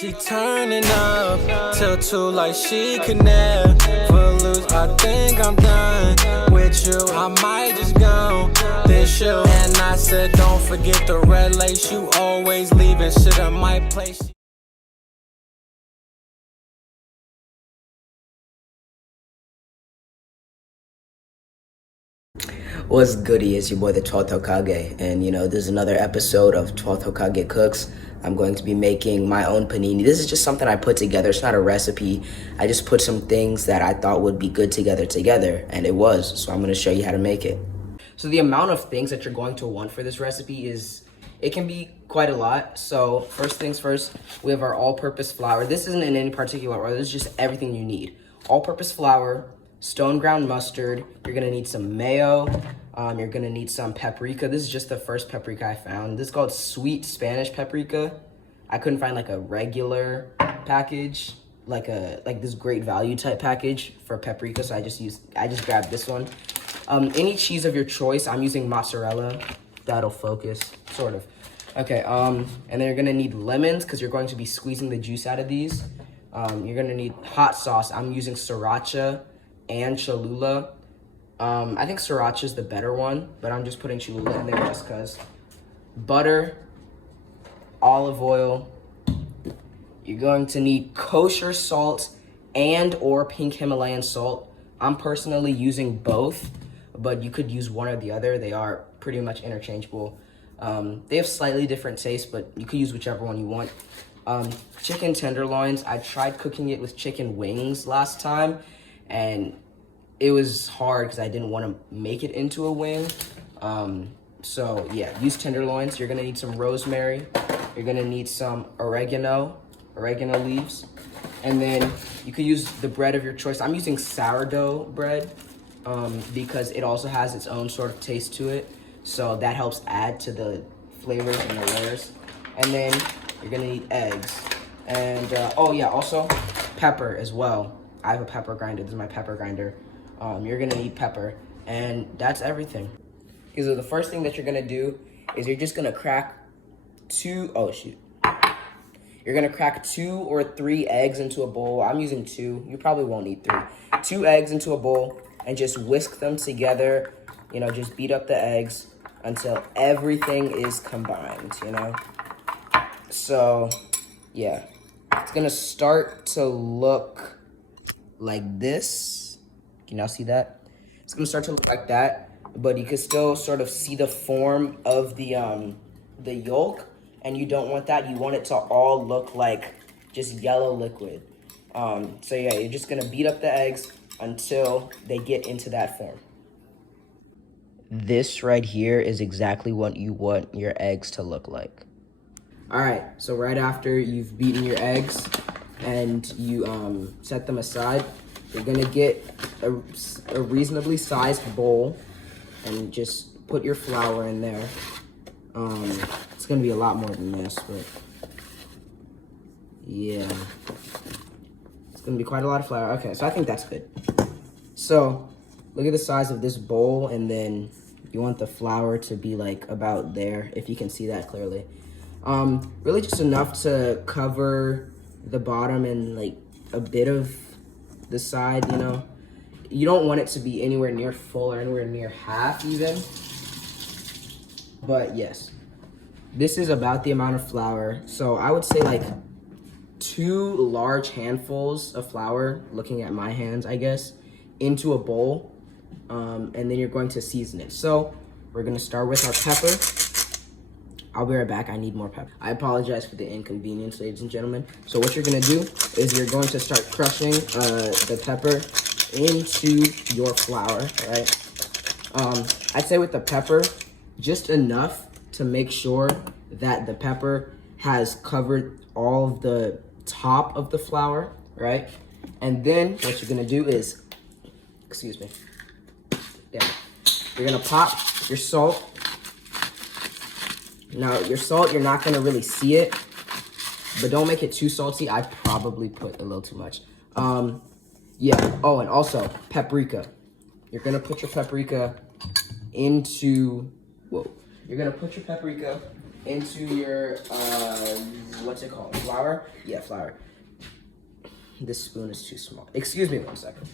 She turning up till 2 like she can never lose. I think I'm done with you. I might just go this you. And I said, don't forget the red lace. You always leaving shit at my place. What's goody? It's your boy, the 12th Hokage, and this is another episode of 12th Hokage Cooks. I'm going to be making my own panini. This is just something I put together. It's not a recipe. I just put some things that I thought would be good together, and it was. So I'm going to show you how to make it. So the amount of things that you're going to want for this recipe it can be quite a lot. So first things first, we have our all-purpose flour. This isn't in any particular order. This is just everything you need. All-purpose flour, stone ground mustard. You're gonna need some mayo. You're gonna need some paprika. This is just the first paprika I found. This is called sweet Spanish paprika. I couldn't find like a regular package, like this great value type package for paprika, so I just grabbed this one. Any cheese of your choice. I'm using mozzarella. That'll focus, sort of. Okay, and then you're gonna need lemons because you're going to be squeezing the juice out of these. You're gonna need hot sauce. I'm using sriracha and Cholula. I think sriracha is the better one, but I'm just putting Cholula in there just because. Butter, olive oil. You're going to need kosher salt and or pink Himalayan salt. I'm personally using both, but you could use one or the other. They are pretty much interchangeable. They have slightly different tastes, but you could use whichever one you want. Chicken tenderloins. I tried cooking it with chicken wings last time, and it was hard because I didn't want to make it into a wing. So yeah, use tenderloins. You're gonna need some rosemary. You're gonna need some oregano leaves. And then you could use the bread of your choice. I'm using sourdough bread because it also has its own sort of taste to it. So that helps add to the flavors and the layers. And then you're gonna need eggs. And oh yeah, also pepper as well. I have a pepper grinder. This is my pepper grinder. You're gonna need pepper, and that's everything. Okay, so the first thing that you're gonna do is you're just gonna crack You're gonna crack 2 or 3 eggs into a bowl. I'm using 2. You probably won't need 3. 2 eggs into a bowl and just whisk them together. Just beat up the eggs until everything is combined, So, yeah. It's gonna start to look like this. Can y'all see that? It's gonna start to look like that, but you can still sort of see the form of the yolk, and you don't want that. You want it to all look like just yellow liquid. So yeah, you're just gonna beat up the eggs until they get into that form. This right here is exactly what you want your eggs to look like. All right, so right after you've beaten your eggs and you set them aside, you're gonna get a reasonably sized bowl and just put your flour in there. It's gonna be a lot more than this, but yeah. It's gonna be quite a lot of flour. Okay, so I think that's good. So look at the size of this bowl, and then you want the flour to be like about there, if you can see that clearly. Really just enough to cover the bottom and like a bit of the side, You don't want it to be anywhere near full or anywhere near half even. But yes, this is about the amount of flour. So I would say like 2 large handfuls of flour, looking at my hands, I guess, into a bowl. And then you're going to season it. So we're gonna start with our pepper. I'll be right back. I need more pepper. I apologize for the inconvenience, ladies and gentlemen. So what you're gonna do is you're going to start crushing the pepper into your flour, right? I'd say with the pepper, just enough to make sure that the pepper has covered all of the top of the flour, right? And then what you're gonna do is, excuse me, yeah, you're gonna pop your salt. Now, your salt, you're not gonna really see it, but don't make it too salty. I probably put a little too much. Yeah, oh, and also paprika. You're gonna put your paprika into, you're gonna put your paprika into your, what's it called? Flour? Yeah, flour. This spoon is too small. Excuse me 1 second.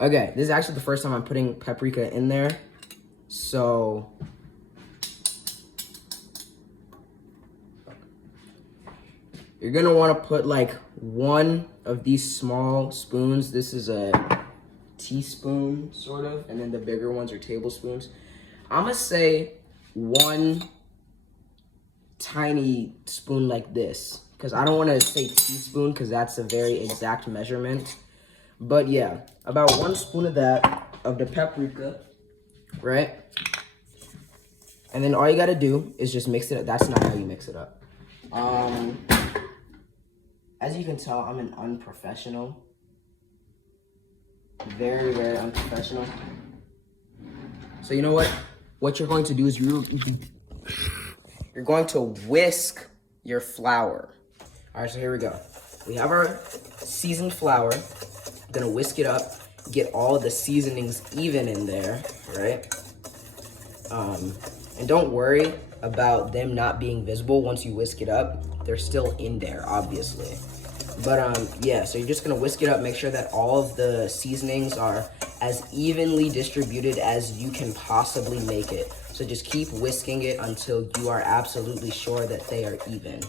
Okay, this is actually the first time I'm putting paprika in there. So, you're gonna wanna put like 1 of these small spoons. This is a teaspoon, sort of, and then the bigger ones are tablespoons. I'm gonna say 1 tiny spoon like this, because I don't wanna say teaspoon, because that's a very exact measurement. But yeah, about 1 spoon of that, of the paprika, right? And then all you gotta do is just mix it up. That's not how you mix it up. As you can tell, I'm an unprofessional. Very, very unprofessional. So you know what? What you're going to do is you're going to whisk your flour. All right, so here we go. We have our seasoned flour. I'm gonna whisk it up, get all of the seasonings even in there, right? And don't worry about them not being visible once you whisk it up. They're still in there, obviously. But yeah, so you're just gonna whisk it up, make sure that all of the seasonings are as evenly distributed as you can possibly make it. So just keep whisking it until you are absolutely sure that they are even.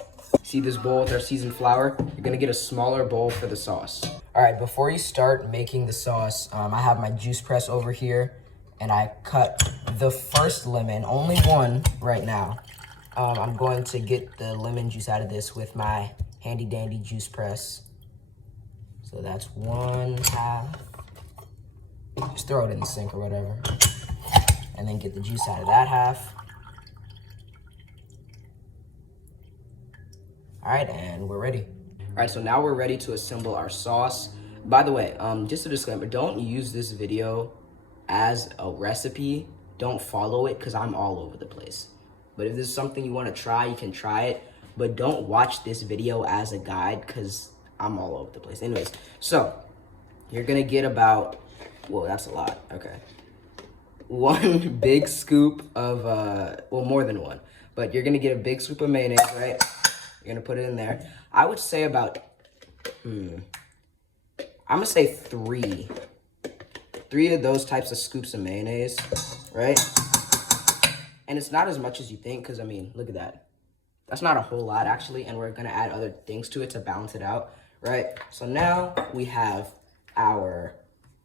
See this bowl with our seasoned flour? You're gonna get a smaller bowl for the sauce. All right, before you start making the sauce, I have my juice press over here, and I cut the first lemon, only 1 right now. I'm going to get the lemon juice out of this with my handy dandy juice press. So that's 1/2. Just throw it in the sink or whatever. And then get the juice out of that half. All right, and we're ready. All right, so now we're ready to assemble our sauce. By the way, just a disclaimer, don't use this video as a recipe. Don't follow it, because I'm all over the place. But if this is something you want to try, you can try it. But don't watch this video as a guide, because I'm all over the place. Anyways, so you're going to get about, whoa, that's a lot. Okay. 1 big scoop of, well, more than 1. But you're going to get a big scoop of mayonnaise, right? You're going to put it in there. I would say about, I'm going to say 3. 3 of those types of scoops of mayonnaise, right? And it's not as much as you think, because, I mean, look at that. That's not a whole lot, actually, and we're going to add other things to it to balance it out, right? So now we have our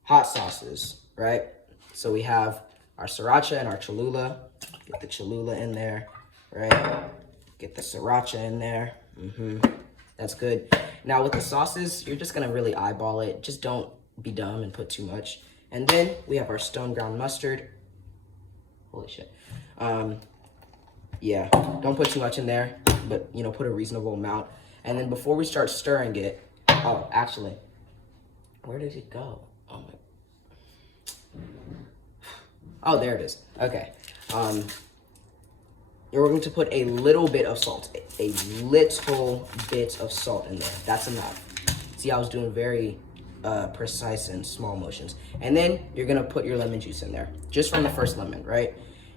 hot sauces, right? So we have our sriracha and our Cholula. Get the Cholula in there, right? Get the sriracha in there. That's good. Now, with the sauces, you're just going to really eyeball it. Just don't be dumb and put too much. And then we have our stone ground mustard. Holy shit. Yeah, don't put too much in there, but, you know, put a reasonable amount. And then before we start stirring it, oh, actually, where did it go? Oh, my. Oh, there it is. Okay. You're going to put a little bit of salt, a little bit of salt in there. That's enough. See, I was doing very precise and small motions. And then you're going to put your lemon juice in there, just from the first lemon, right?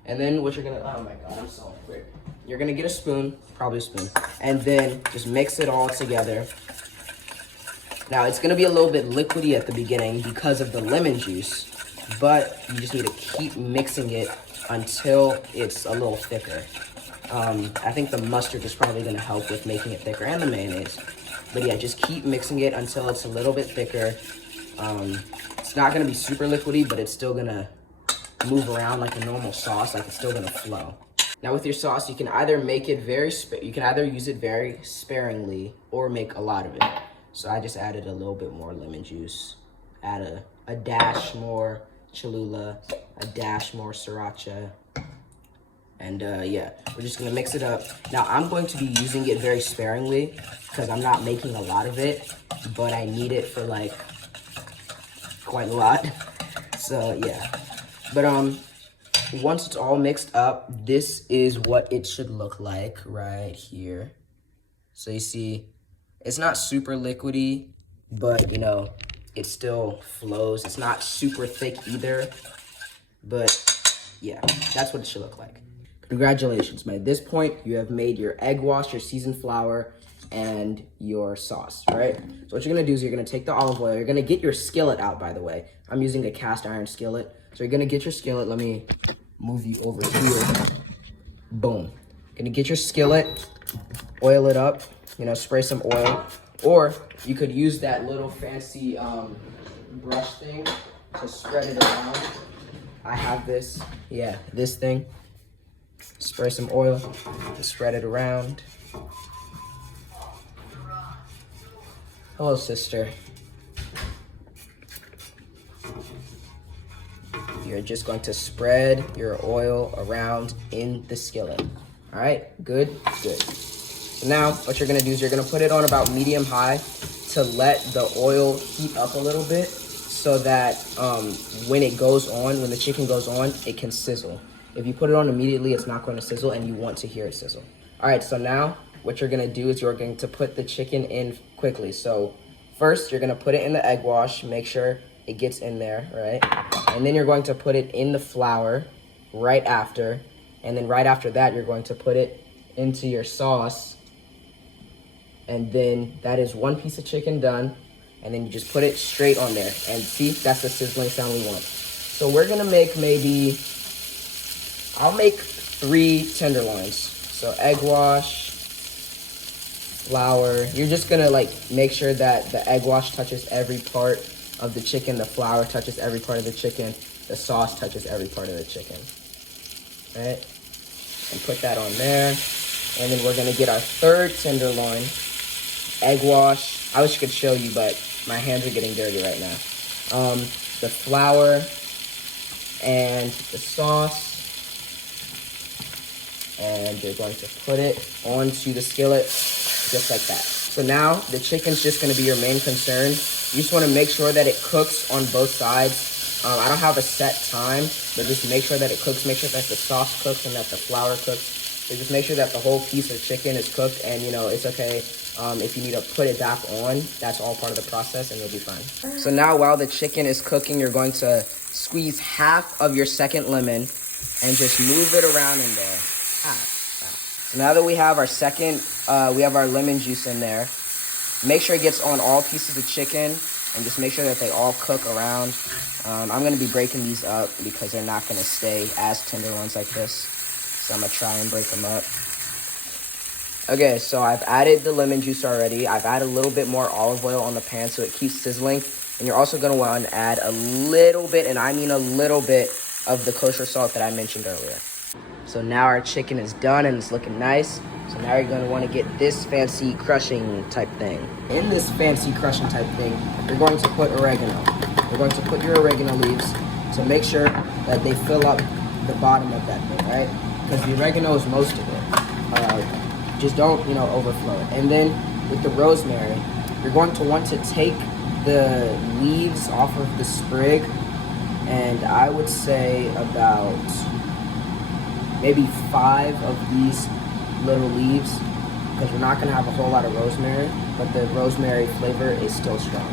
And then what you're gonna, oh my God, I'm so quick. You're gonna get a spoon, probably a spoon, and then just mix it all together. Now, it's gonna be a little bit liquidy at the beginning because of the lemon juice, but you just need to keep mixing it until it's a little thicker. I think the mustard is probably gonna help with making it thicker, and the mayonnaise. But yeah, just keep mixing it until it's a little bit thicker. It's not gonna be super liquidy, but it's still gonna move around like a normal sauce, like it's still gonna flow. Now with your sauce, you can either make it you can either use it very sparingly or make a lot of it. So I just added a little bit more lemon juice, add a dash more Cholula, a dash more sriracha, and yeah, we're just gonna mix it up. Now I'm going to be using it very sparingly because I'm not making a lot of it, but I need it for like quite a lot. So yeah. But once it's all mixed up, this is what it should look like right here. So you see, it's not super liquidy, but you know, it still flows. It's not super thick either, but Yeah, that's what it should look like. Congratulations, man. At this point, you have made your egg wash, your seasoned flour, and your sauce, right? So what you're gonna do is you're gonna take the olive oil. You're gonna get your skillet out, by the way. I'm using a cast iron skillet. So you're gonna get your skillet. Let me move you over here. Boom. You're gonna get your skillet, oil it up, you know, spray some oil. Or you could use that little fancy brush thing to spread it around. I have this, yeah, this thing. Spray some oil, spread it around. Hello, sister. You're just going to spread your oil around in the skillet. All right, good, good. So now what you're gonna do is you're gonna put it on about medium high to let the oil heat up a little bit so that when it goes on, when the chicken goes on, it can sizzle. If you put it on immediately, it's not going to sizzle and you want to hear it sizzle. All right, so now what you're gonna do is you're going to put the chicken in quickly. So first, you're gonna put it in the egg wash, make sure it gets in there, right? And then you're going to put it in the flour right after. And then right after that, you're going to put it into your sauce. And then that is one piece of chicken done. And then you just put it straight on there. And see, that's the sizzling sound we want. So we're gonna make maybe, I'll make 3 tenderloins. So egg wash, flour. You're just gonna like make sure that the egg wash touches every part of the chicken, the flour touches every part of the chicken, the sauce touches every part of the chicken. All right? And put that on there. And then we're gonna get our 3rd tenderloin, egg wash. I wish I could show you, but my hands are getting dirty right now. The flour and the sauce. And you're going to put it onto the skillet just like that. So now the chicken's just gonna be your main concern. You just wanna make sure that it cooks on both sides. I don't have a set time, but just make sure that it cooks. Make sure that the sauce cooks and that the flour cooks. So just make sure that the whole piece of chicken is cooked, and you know, it's okay if you need to put it back on. That's all part of the process and you'll be fine. So now while the chicken is cooking, you're going to squeeze half of your second lemon and just move it around in there. So now that we have our second, we have our lemon juice in there, make sure it gets on all pieces of chicken and just make sure that they all cook around. I'm going to be breaking these up because they're not going to stay as tender ones like this. So I'm going to try and break them up. Okay, so I've added the lemon juice already. I've added a little bit more olive oil on the pan so it keeps sizzling. And you're also going to want to add a little bit, and I mean a little bit, of the kosher salt that I mentioned earlier. So now our chicken is done and it's looking nice. So now you're going to want to get this fancy crushing type thing. In this fancy crushing type thing, you're going to put oregano. You're going to put your oregano leaves to make sure that they fill up the bottom of that thing, right? Because the oregano is most of it. Just don't, you know, overflow it. And then with the rosemary, you're going to want to take the leaves off of the sprig, and I would say about maybe 5 of these little leaves, because we're not going to have a whole lot of rosemary, but the rosemary flavor is still strong.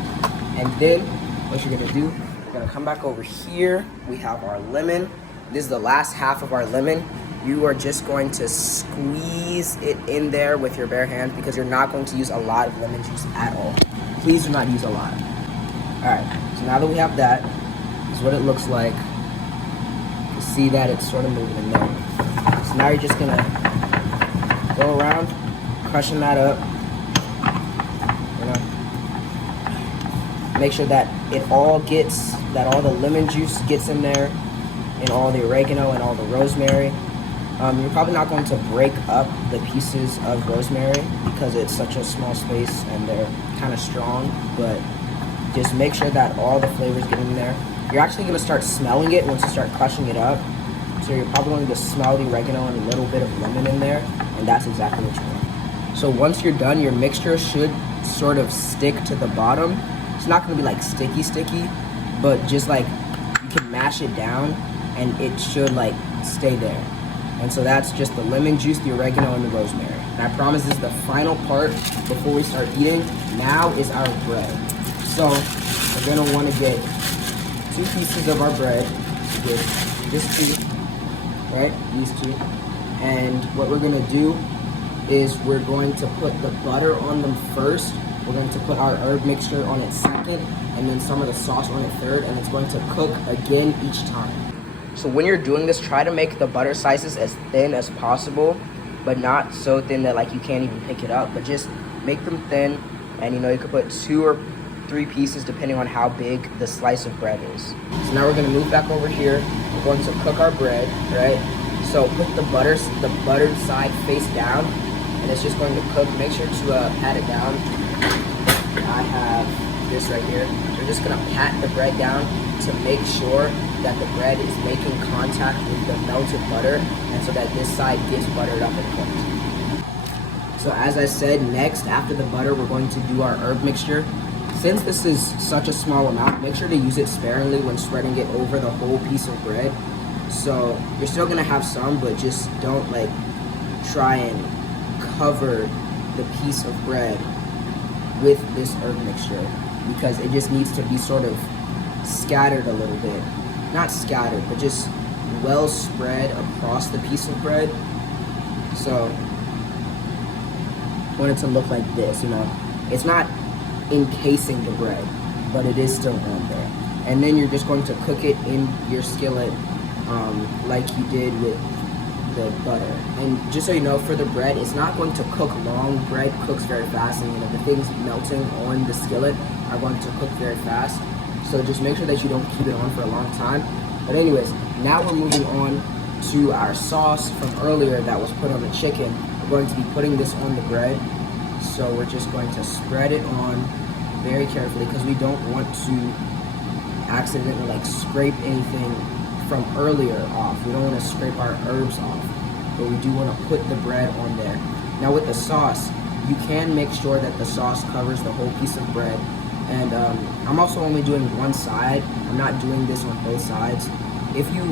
And then what you're going to do, you're going to come back over here. We have our lemon. This is the last half of our lemon. You are just going to squeeze it in there with your bare hand because you're not going to use a lot of lemon juice at all. Please do not use a lot. All right, so now that we have that, this is what it looks like. You see that it's sort of moving in there. So now you're just gonna go around, crushing that up. You know, make sure that it all gets, that all the lemon juice gets in there, and all the oregano and all the rosemary. You're probably not going to break up the pieces of rosemary because it's such a small space and they're kind of strong, but just make sure that all the flavors get in there. You're actually going to start smelling it once you start crushing it up. So you're probably going to smell the oregano and a little bit of lemon in there, and that's exactly what you want. So once you're done, your mixture should sort of stick to the bottom. It's not going to be like sticky, but just like you can mash it down and it should like stay there. And so that's just the lemon juice, the oregano, and the rosemary. And I promise this is the final part before we start eating. Now is our bread. So we're gonna wanna get 2 pieces of our bread. Get this piece, right? These two. And what we're gonna do is we're going to put the butter on them first. We're going to put our herb mixture on it second, and then some of the sauce on it third, and it's going to cook again each time. So when you're doing this, try to make the butter slices as thin as possible, but not so thin that like you can't even pick it up, but just make them thin, and you could put 2 or 3 pieces depending on how big the slice of bread is. So now we're going to move back over here. We're going to cook our bread, right? So put the buttered side face down, and it's just going to cook. Make sure to pat it down. I have this right here. We're just gonna pat the bread down to make sure that the bread is making contact with the melted butter, and so that this side gets buttered up and cooked. So as I said, next after the butter, we're going to do our herb mixture. Since this is such a small amount, make sure to use it sparingly when spreading it over the whole piece of bread. So you're still gonna have some, but just don't like try and cover the piece of bread with this herb mixture, because it just needs to be sort of scattered a little bit. Not scattered, but just well spread across the piece of bread. So I want it to look like this, It's not encasing the bread, but it is still on there. And then you're just going to cook it in your skillet like you did with the butter. And just so you know, for the bread, it's not going to cook long. Bread cooks very fast, and the things melting on the skillet are going to cook very fast. So just make sure that you don't keep it on for a long time. But anyways, now we're moving on to our sauce from earlier that was put on the chicken. We're going to be putting this on the bread. So we're just going to spread it on very carefully, because we don't want to accidentally like scrape anything from earlier off. We don't want to scrape our herbs off, but we do want to put the bread on there. Now with the sauce, you can make sure that the sauce covers the whole piece of bread. And I'm also only doing one side. I'm not doing this on both sides. If you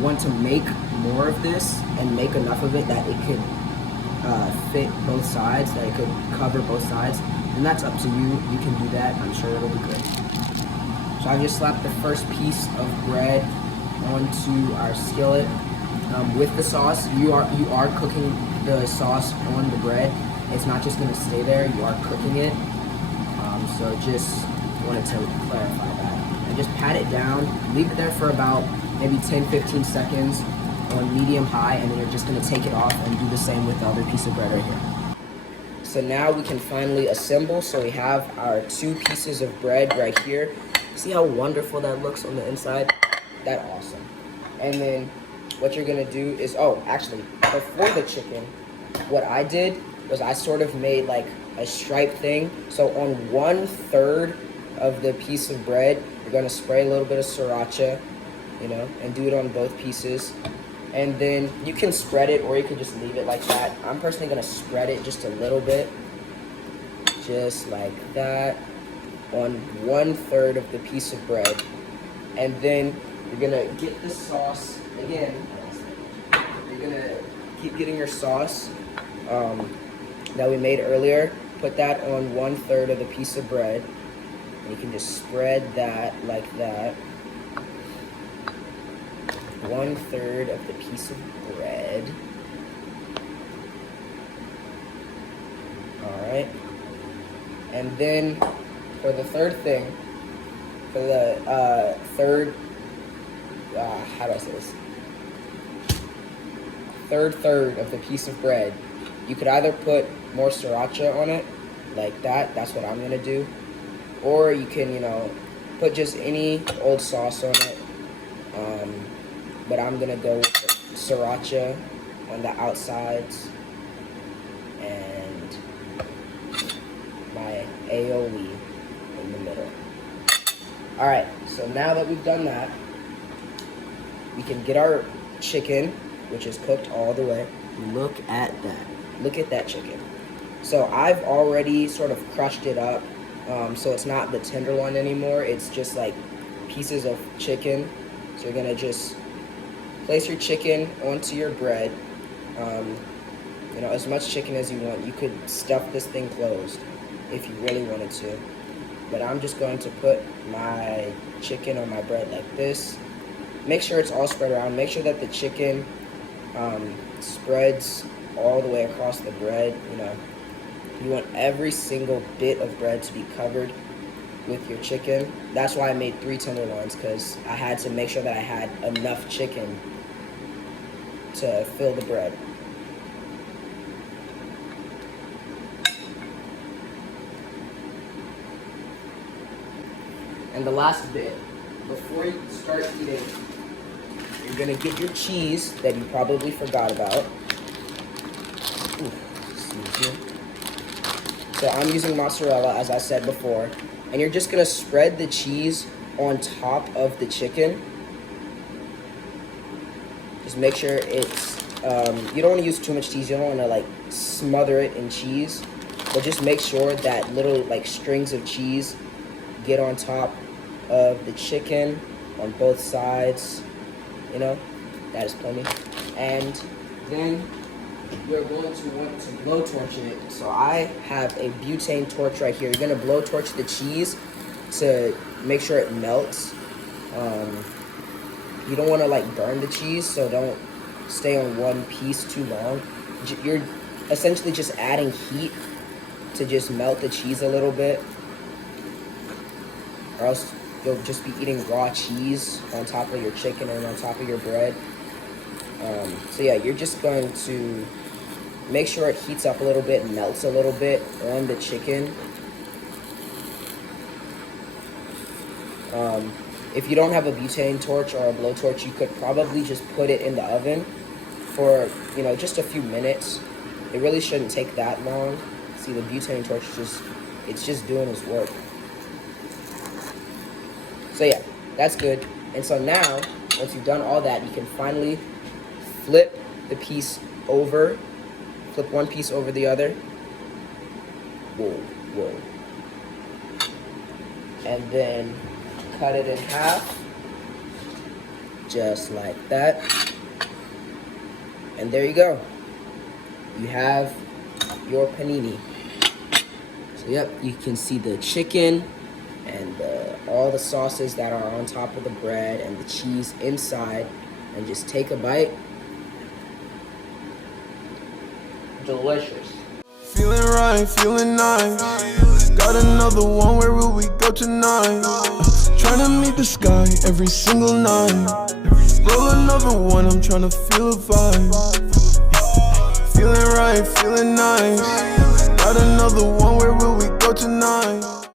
want to make more of this and make enough of it that it could fit both sides, that it could cover both sides, then that's up to you. You can do that. I'm sure it'll be good. So I just slapped the first piece of bread onto our skillet with the sauce. You are cooking the sauce on the bread. It's not just going to stay there. You are cooking it. So just wanted to clarify that. And just pat it down. Leave it there for about maybe 10-15 seconds on medium-high, and then you're just going to take it off and do the same with the other piece of bread right here. So now we can finally assemble. So we have our 2 pieces of bread right here. See how wonderful that looks on the inside? That awesome. And then what you're gonna do is, actually, before the chicken, what I did was I sort of made like a stripe thing. So on 1/3 of the piece of bread, you're gonna spray a little bit of sriracha, and do it on both pieces. And then you can spread it, or you can just leave it like that. I'm personally gonna spread it just a little bit, just like that, on 1/3 of the piece of bread. And then you're gonna get the sauce again. You're gonna keep getting your sauce that we made earlier. Put that on 1/3 of the piece of bread. And you can just spread that like that. 1/3 of the piece of bread. Alright. And then for the third thing, for the third, how do I say this? Third of the piece of bread, you could either put more sriracha on it, like that. That's what I'm gonna do. Or you can, put just any old sauce on it. But I'm gonna go with the sriracha on the outsides and my aioli in the middle. Alright, so now that we've done that, we can get our chicken, which is cooked all the way. Look at that. Look at that chicken. So I've already sort of crushed it up, so it's not the tenderloin anymore. It's just like pieces of chicken. So you're gonna just place your chicken onto your bread. As much chicken as you want. You could stuff this thing closed if you really wanted to. But I'm just going to put my chicken on my bread like this. Make sure it's all spread around. Make sure that the chicken spreads all the way across the bread. You want every single bit of bread to be covered with your chicken. That's why I made 3 tenderloins, because I had to make sure that I had enough chicken to fill the bread. And the last bit, before you start eating, you're gonna get your cheese that you probably forgot about. Ooh, excuse me. So I'm using mozzarella, as I said before, and you're just gonna spread the cheese on top of the chicken. Just make sure it's, you don't wanna use too much cheese, you don't wanna like smother it in cheese, but just make sure that little like strings of cheese get on top of the chicken on both sides, that is plenty. And then you're going to want to blowtorch it. So I have a butane torch right here. You're gonna blowtorch the cheese to make sure it melts. You don't want to like burn the cheese, so don't stay on one piece too long. You're essentially just adding heat to just melt the cheese a little bit, or else you'll just be eating raw cheese on top of your chicken and on top of your bread. So yeah, you're just going to make sure it heats up a little bit and melts a little bit on the chicken. If you don't have a butane torch or a blowtorch, you could probably just put it in the oven for, just a few minutes. It really shouldn't take that long. See, the butane torch it's just doing its work. So yeah, that's good. And so now, once you've done all that, you can finally flip the piece over. Flip one piece over the other. Whoa. And then cut it in half. Just like that. And there you go. You have your panini. So yep, you can see the chicken and all the sauces that are on top of the bread and the cheese inside, and just take a bite. Delicious. Feeling right, feeling nice. Got another one, where will we go tonight? Trying to meet the sky every single night. Roll another one, I'm trying to feel a vibe. Feeling right, feeling nice. Got another one, where will we go tonight?